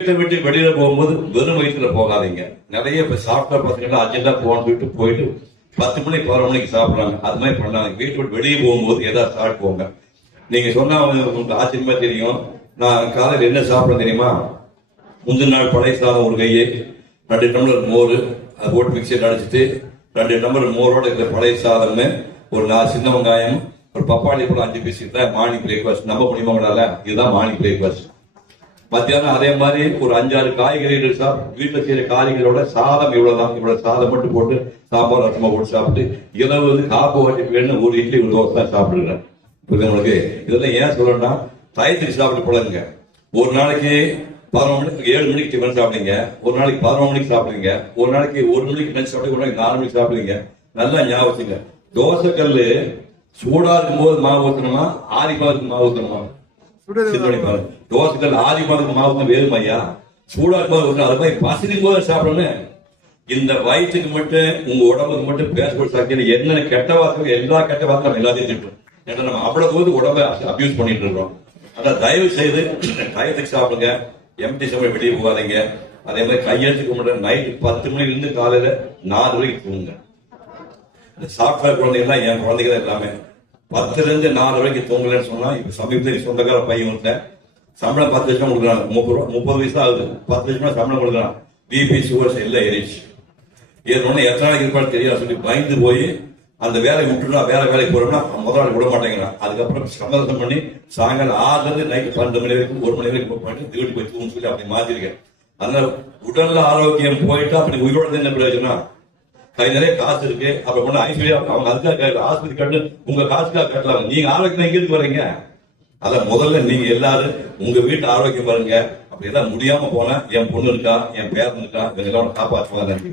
வீட்டை விட்டு வெளியில போகும்போது வெறும் வயிற்றுல போகாதீங்க. நிறைய இப்ப சாப்பிட்ட பசங்க அர்ஜென்டா போகணும்னு சொல்லிட்டு போயிட்டு பத்து மணிக்கு பதினொரு மணிக்கு சாப்பிடுறாங்க. அது மாதிரி பண்ணாங்க வீட்டு விட்டு வெளியே போகும்போது ஏதாவது சாப்பிட்டு போங்க. நீங்க சொன்னா உங்களுக்கு ஆச்சரியமா தெரியும். நான் காலையில் என்ன சாப்பிட தெரியுமா? முந்தின நாள் பழைய சாதம் ஒரு கையை ரெண்டு டம்ளர் மோர் அது போட்டு மிக்சியில் அடிச்சிட்டு ரெண்டு டம்ளர் மோரோட இருக்கிற பழைய சாதம்னு ஒரு நாலு சின்ன வெங்காயம் ஒரு பப்பாளி பழம் அஞ்சு பீஸ் தான் மார்னிங் பிரேக்ஃபாஸ்ட் நம்ப முடியுமா உங்களால இதுதான் மார்னிங் பிரேக்ஃபாஸ்ட் மத்தியானம் அதே மாதிரி ஒரு அஞ்சாறு காய்கறிகள் சாப்பிட்டு வீட்டில் செய்யற காய்கறிகளோட சாதம் இவ்வளவுதான். இவ்வளவு சாதம் மட்டும் போட்டு சாம்பார் ரசமா போட்டு சாப்பிட்டு இரவு வந்து காப்பு வேணும் ஒரு இட்லி ஒரு தோசை தான் சாப்பிடுறேன். உங்களுக்கு? இதெல்லாம் ஏன் சொல்லணும்னா டயத்துக்கு சாப்பிட்டு போலங்க ஒரு நாளைக்கு பதினொன்று மணிக்கு ஏழு மணிக்கு டிஃபன் சாப்பிடுங்க ஒரு நாளைக்கு பதினொன்று மணிக்கு சாப்பிடுங்க ஒரு நாளைக்கு ஒரு மணிக்கு லஞ்ச் சாப்பிட்டு ஒரு நாளைக்கு நாலு மணிக்கு சாப்பிடுங்க நல்லா ஞாபகம் வச்சுங்க. தோசை சூடா இருக்கும் போது மாவு ஊற்றணுமா ஆரிப்பா இருக்கும் மாவு ஊற்றணுமா தோசைகள் ஆதி பாகத்துக்கு மாவு ஊத்தணும் வேறும் ஐயா சூடா ஊத்தணும். அது மாதிரி பசிக்கும் போது சாப்பிடணும் இந்த வயிற்றுக்கு மட்டும் உங்க உடம்புக்கு மட்டும் பேசக்கூடிய சக்தி என்னென்ன கெட்ட வார்த்தை எல்லா கெட்ட வார்த்தை நம்ம எல்லாத்தையும் திட்டும் ஏன்னா நம்ம அவ்வளவு போது உடம்ப அபியூஸ் பண்ணிட்டு இருக்கோம் அதான் தயவு செய்து டயத்துக்கு சாப்பிடுங்க. எம்டி சமையல் வெளியே போகாதீங்க. அதே மாதிரி கையெழுத்துக்க முடியாது நைட்டு பத்து மணில இருந்து காலையில நாலு வரைக்கும் தூங்குங்க. இந்த சாஃப்ட்வேர் குழந்தைகள்லாம் என் குழந்தைங்க தான் எல்லாமே. பத்துல இருந்து நாலு வரைக்கும் தூங்கலன்னு சொன்னா இப்ப சமீபத்தில் சொந்தக்கார பையன் ஒருத்தன் சம்பளம் பத்து லட்சம் கொடுக்குறான். முப்பது ரூபா முப்பது வயசு ஆகுது. பத்து லட்சம் சம்பளம் கொடுக்குறான். பிபி சுகர்ஸ் எல்லாம் ஏறிச்சு ஏறணும்னா எத்தனை நாளைக்கு இருப்பான்னு தெரியாது சொல்லி பயந்து போய் அந்த வேலையை விட்டுனா வேற வேலைக்கு போறோம்னா முதலாளி விட மாட்டேங்கிறான். அதுக்கப்புறம் சம்மதம் பண்ணி சாயங்காலம் ஆறுல இருந்து நைட்டு பன்னெண்டு மணி வரைக்கும் ஒரு மணி வரைக்கும் போயிட்டு வீட்டுக்கு போய் தூங்க சொல்லி அப்படி மாத்திருக்கேன். அதனால உடல்ல ஆரோக்கியம் போயிட்டா அப்படி உயிரோட என்ன பிரயோஜனம்? கை நிறைய காசு இருக்கு. அப்ப கொண்டு ஐஸ்வர்யா அவங்க அதுக்காக ஆஸ்பத்திரி கட்டு உங்க காசுக்காக கட்டலாம்? நீங்க ஆரோக்கியம் எங்க இருக்கு வரீங்க அத முதல்ல நீங்க எல்லாரும் உங்க வீட்டு ஆரோக்கியம் பாருங்க. அப்படி எல்லாம் முடியாம போனா என் பொண்ணு இருக்கா என் பேரன் இருக்கா இவங்க எல்லாம் காப்பாற்றுவாங்க நன்றி